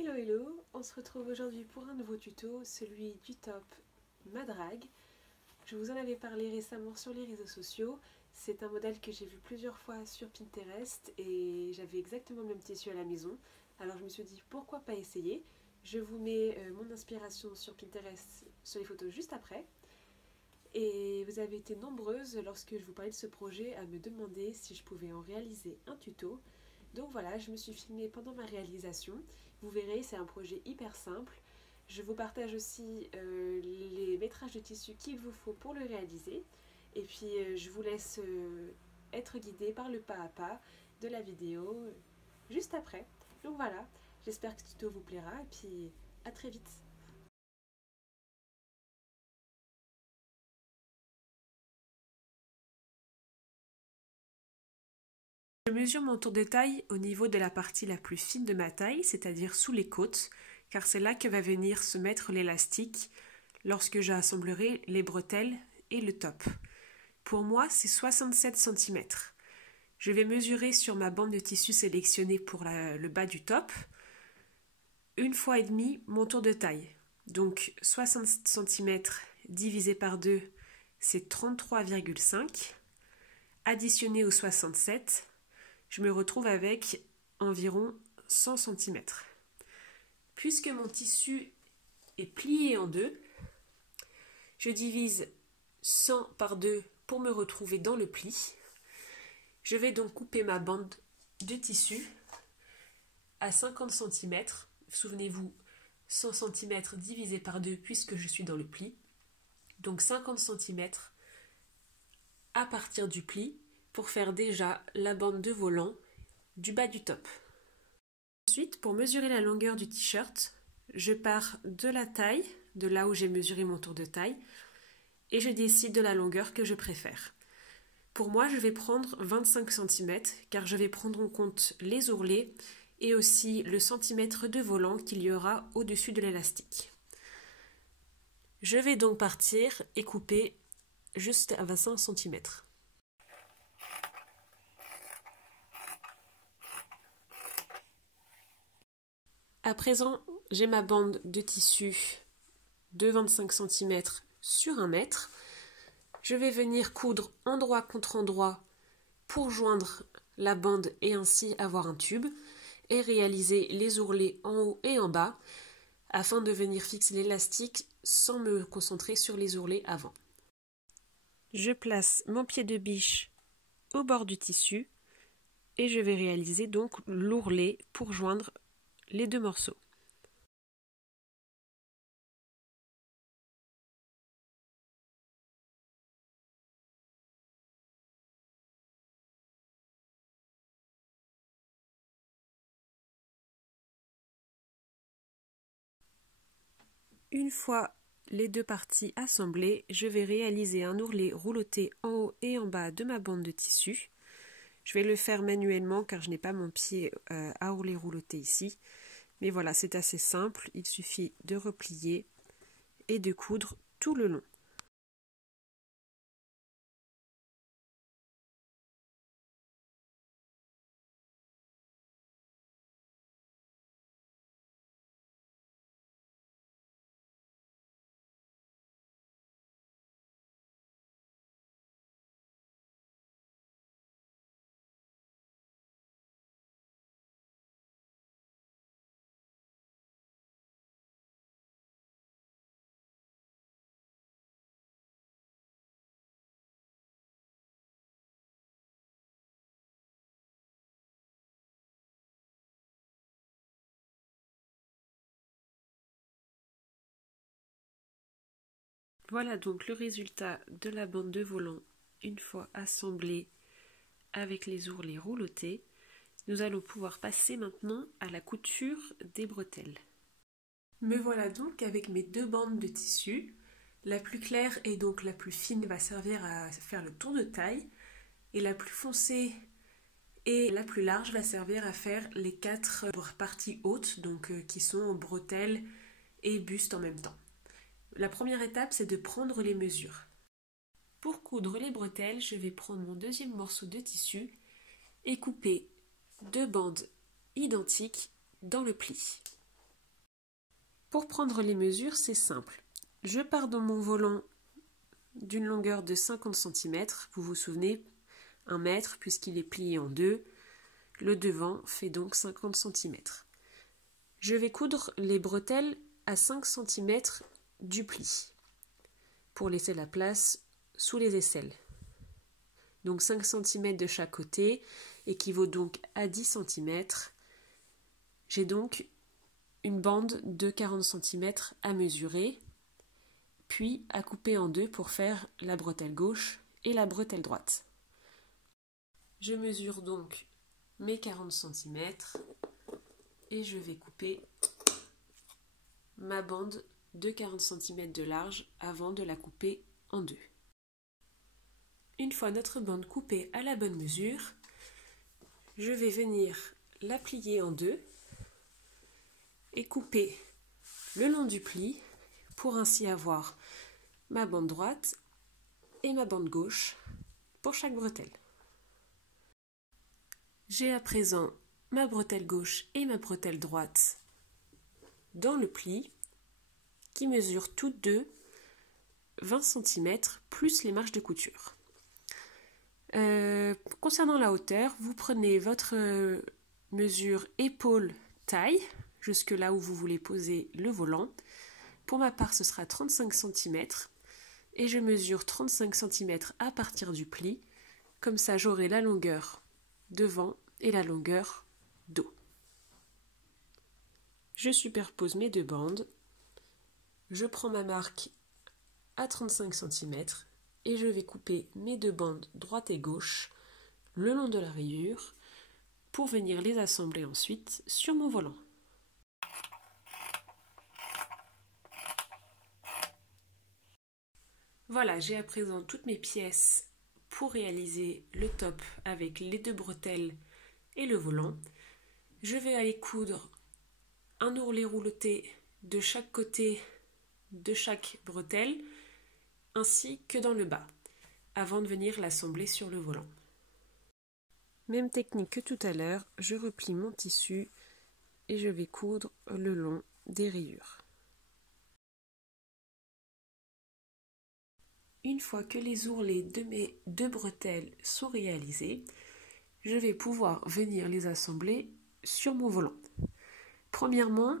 Hello hello, on se retrouve aujourd'hui pour un nouveau tuto, celui du top Madrag. Je vous en avais parlé récemment sur les réseaux sociaux. C'est un modèle que j'ai vu plusieurs fois sur Pinterest et j'avais exactement le même tissu à la maison. Alors je me suis dit pourquoi pas essayer. Je vous mets mon inspiration sur Pinterest sur les photos juste après. Et vous avez été nombreuses lorsque je vous parlais de ce projet à me demander si je pouvais en réaliser un tuto. Donc voilà, je me suis filmée pendant ma réalisation. Vous verrez, c'est un projet hyper simple. Je vous partage aussi les métrages de tissu qu'il vous faut pour le réaliser. Et puis je vous laisse être guidée par le pas à pas de la vidéo juste après. Donc voilà, j'espère que ce tuto vous plaira et puis à très vite. Je mesure mon tour de taille au niveau de la partie la plus fine de ma taille, c'est-à-dire sous les côtes, car c'est là que va venir se mettre l'élastique lorsque j'assemblerai les bretelles et le top. Pour moi, c'est 67 cm. Je vais mesurer sur ma bande de tissu sélectionnée pour le bas du top, 1,5 fois mon tour de taille. Donc 60 cm divisé par 2, c'est 33,5. Additionné aux 67, je me retrouve avec environ 100 cm. Puisque mon tissu est plié en deux, je divise 100 par 2 pour me retrouver dans le pli. Je vais donc couper ma bande de tissu à 50 cm. Souvenez-vous, 100 cm divisé par 2 puisque je suis dans le pli. Donc 50 cm à partir du pli pour faire déjà la bande de volant du bas du top. Ensuite, pour mesurer la longueur du t-shirt, je pars de la taille, de là où j'ai mesuré mon tour de taille, et je décide de la longueur que je préfère. Pour moi, je vais prendre 25 cm car je vais prendre en compte les ourlets et aussi le centimètre de volant qu'il y aura au-dessus de l'élastique. Je vais donc partir et couper juste à 25 cm. À présent, j'ai ma bande de tissu de 25 cm sur 1 mètre. Je vais venir coudre endroit contre endroit pour joindre la bande et ainsi avoir un tube et réaliser les ourlets en haut et en bas afin de venir fixer l'élastique sans me concentrer sur les ourlets avant. Je place mon pied de biche au bord du tissu et je vais réaliser donc l'ourlet pour joindre les deux morceaux. Une fois les deux parties assemblées, je vais réaliser un ourlet rouloté en haut et en bas de ma bande de tissu. Je vais le faire manuellement car je n'ai pas mon pied à ourlet rouloté ici. Mais voilà, c'est assez simple, il suffit de replier et de coudre tout le long. Voilà donc le résultat de la bande de volant une fois assemblée avec les ourlets roulotés. Nous allons pouvoir passer maintenant à la couture des bretelles. Me voilà donc avec mes deux bandes de tissu. La plus claire et donc la plus fine va servir à faire le tour de taille et la plus foncée et la plus large va servir à faire les 4 parties hautes donc qui sont bretelles et buste en même temps. La première étape, c'est de prendre les mesures. Pour coudre les bretelles, je vais prendre mon deuxième morceau de tissu et couper deux bandes identiques dans le pli. Pour prendre les mesures, c'est simple. Je pars dans mon volant d'une longueur de 50 cm, vous vous souvenez, 1 mètre puisqu'il est plié en deux. Le devant fait donc 50 cm. Je vais coudre les bretelles à 5 cm du pli pour laisser la place sous les aisselles. Donc 5 cm de chaque côté équivaut donc à 10 cm. J'ai donc une bande de 40 cm à mesurer, puis à couper en deux pour faire la bretelle gauche et la bretelle droite. Je mesure donc mes 40 cm et je vais couper ma bande de 40 cm de large avant de la couper en deux. Une fois notre bande coupée à la bonne mesure, je vais venir la plier en deux et couper le long du pli pour ainsi avoir ma bande droite et ma bande gauche pour chaque bretelle. J'ai à présent ma bretelle gauche et ma bretelle droite dans le pli qui mesurent toutes deux 20 cm plus les marges de couture. Concernant la hauteur, vous prenez votre mesure épaule-taille jusque là où vous voulez poser le volant. Pour ma part, ce sera 35 cm et je mesure 35 cm à partir du pli. Comme ça, j'aurai la longueur devant et la longueur dos. Je superpose mes deux bandes. Je prends ma marque à 35 cm et je vais couper mes deux bandes droite et gauche le long de la rayure pour venir les assembler ensuite sur mon volant. Voilà, j'ai à présent toutes mes pièces pour réaliser le top avec les deux bretelles et le volant. Je vais aller coudre un ourlet rouleté de chaque côté de chaque bretelle ainsi que dans le bas avant de venir l'assembler sur le volant. Même technique que tout à l'heure, je replie mon tissu et je vais coudre le long des rayures. Une fois que les ourlets de mes deux bretelles sont réalisés, je vais pouvoir venir les assembler sur mon volant. Premièrement,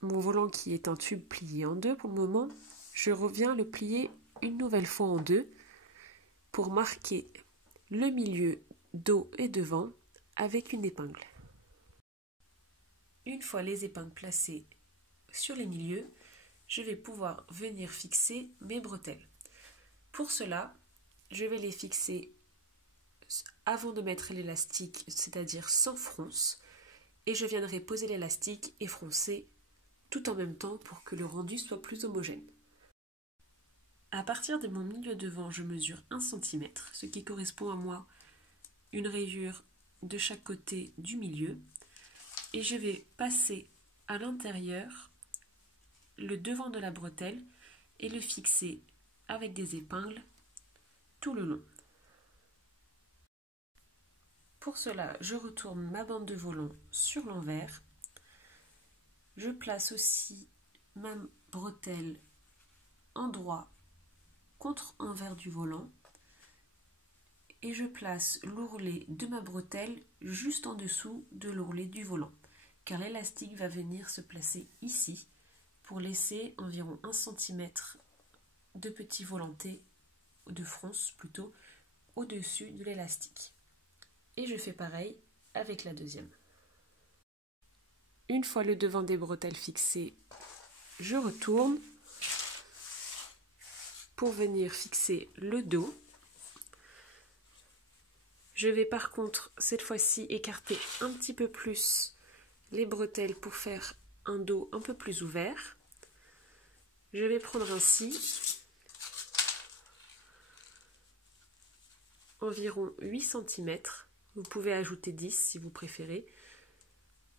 mon volant qui est un tube plié en deux pour le moment, je reviens le plier une nouvelle fois en deux pour marquer le milieu dos et devant avec une épingle. Une fois les épingles placées sur les milieux, je vais pouvoir venir fixer mes bretelles. Pour cela, je vais les fixer avant de mettre l'élastique, c'est-à-dire sans fronce, et je viendrai poser l'élastique et froncer tout en même temps pour que le rendu soit plus homogène. À partir de mon milieu devant, je mesure 1 cm, ce qui correspond à moi une rayure de chaque côté du milieu, et je vais passer à l'intérieur le devant de la bretelle et le fixer avec des épingles tout le long. Pour cela, je retourne ma bande de volant sur l'envers. Je place aussi ma bretelle en droit contre envers du volant et je place l'ourlet de ma bretelle juste en dessous de l'ourlet du volant, car l'élastique va venir se placer ici pour laisser environ 1 cm de petit volanté, de fronce plutôt, au-dessus de l'élastique. Et je fais pareil avec la deuxième. Une fois le devant des bretelles fixé, je retourne pour venir fixer le dos. Je vais par contre cette fois-ci écarter un petit peu plus les bretelles pour faire un dos un peu plus ouvert. Je vais prendre ainsi environ 8 cm, vous pouvez ajouter 10 si vous préférez,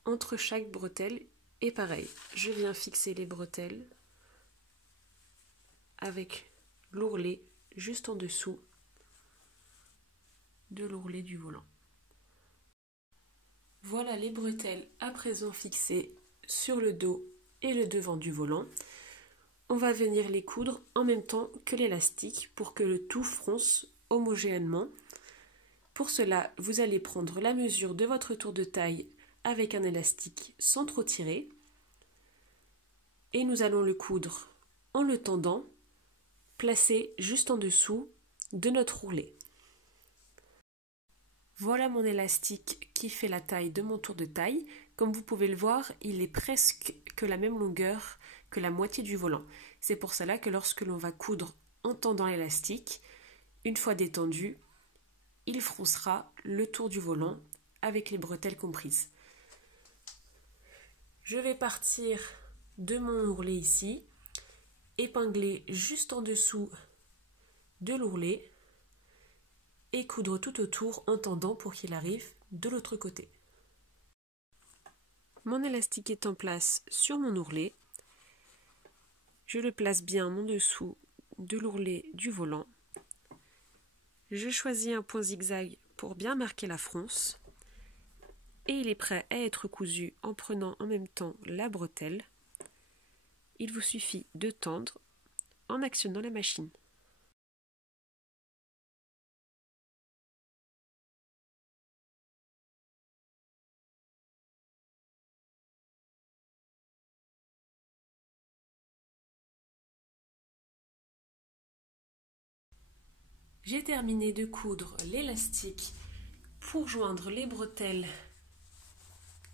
entre chaque bretelle. Et pareil, je viens fixer les bretelles avec l'ourlet juste en dessous de l'ourlet du volant. Voilà les bretelles à présent fixées sur le dos et le devant du volant. On va venir les coudre en même temps que l'élastique pour que le tout fronce homogènement. Pour cela, vous allez prendre la mesure de votre tour de taille avec un élastique sans trop tirer et nous allons le coudre en le tendant, placé juste en dessous de notre ourlet. Voilà mon élastique qui fait la taille de mon tour de taille. Comme vous pouvez le voir, il est presque que la même longueur que la moitié du volant. C'est pour cela que lorsque l'on va coudre en tendant l'élastique, une fois détendu, il froncera le tour du volant avec les bretelles comprises. Je vais partir de mon ourlet ici, épingler juste en dessous de l'ourlet et coudre tout autour en tendant pour qu'il arrive de l'autre côté. Mon élastique est en place sur mon ourlet. Je le place bien en dessous de l'ourlet du volant. Je choisis un point zigzag pour bien marquer la fronce. Et il est prêt à être cousu en prenant en même temps la bretelle. Il vous suffit de tendre en actionnant la machine. J'ai terminé de coudre l'élastique pour joindre les bretelles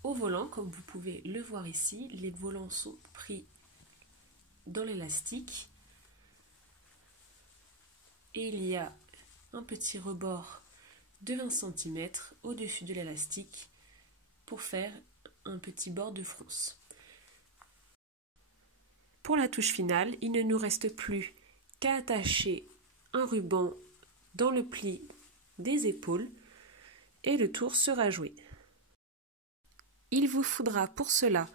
au volant. Comme vous pouvez le voir ici, les volants sont pris dans l'élastique et il y a un petit rebord de 20 cm au-dessus de l'élastique pour faire un petit bord de fronce. Pour la touche finale, il ne nous reste plus qu'à attacher un ruban dans le pli des épaules et le tour sera joué. Il vous faudra pour cela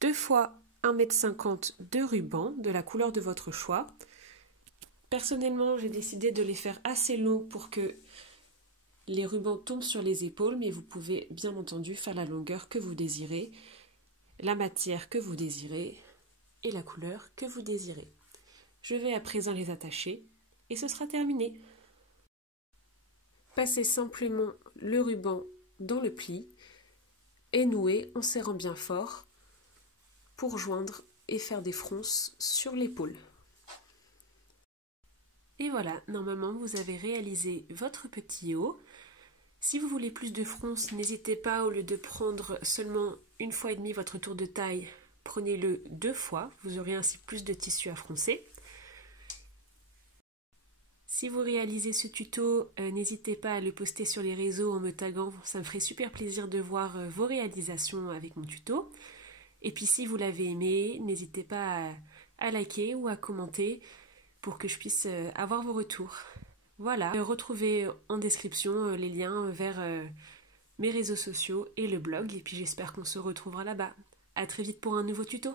2 fois 1,50 m de ruban de la couleur de votre choix. Personnellement, j'ai décidé de les faire assez longs pour que les rubans tombent sur les épaules, mais vous pouvez bien entendu faire la longueur que vous désirez, la matière que vous désirez et la couleur que vous désirez. Je vais à présent les attacher et ce sera terminé. Passez simplement le ruban dans le pli et nouez en serrant bien fort pour joindre et faire des fronces sur l'épaule. Et voilà, normalement vous avez réalisé votre petit haut. Si vous voulez plus de fronces, n'hésitez pas, au lieu de prendre seulement 1,5 fois votre tour de taille, prenez-le 2 fois, vous aurez ainsi plus de tissu à froncer. Si vous réalisez ce tuto, n'hésitez pas à le poster sur les réseaux en me taguant, ça me ferait super plaisir de voir vos réalisations avec mon tuto. Et puis si vous l'avez aimé, n'hésitez pas à liker ou à commenter pour que je puisse avoir vos retours. Voilà, retrouvez en description les liens vers mes réseaux sociaux et le blog, et puis j'espère qu'on se retrouvera là-bas. À très vite pour un nouveau tuto.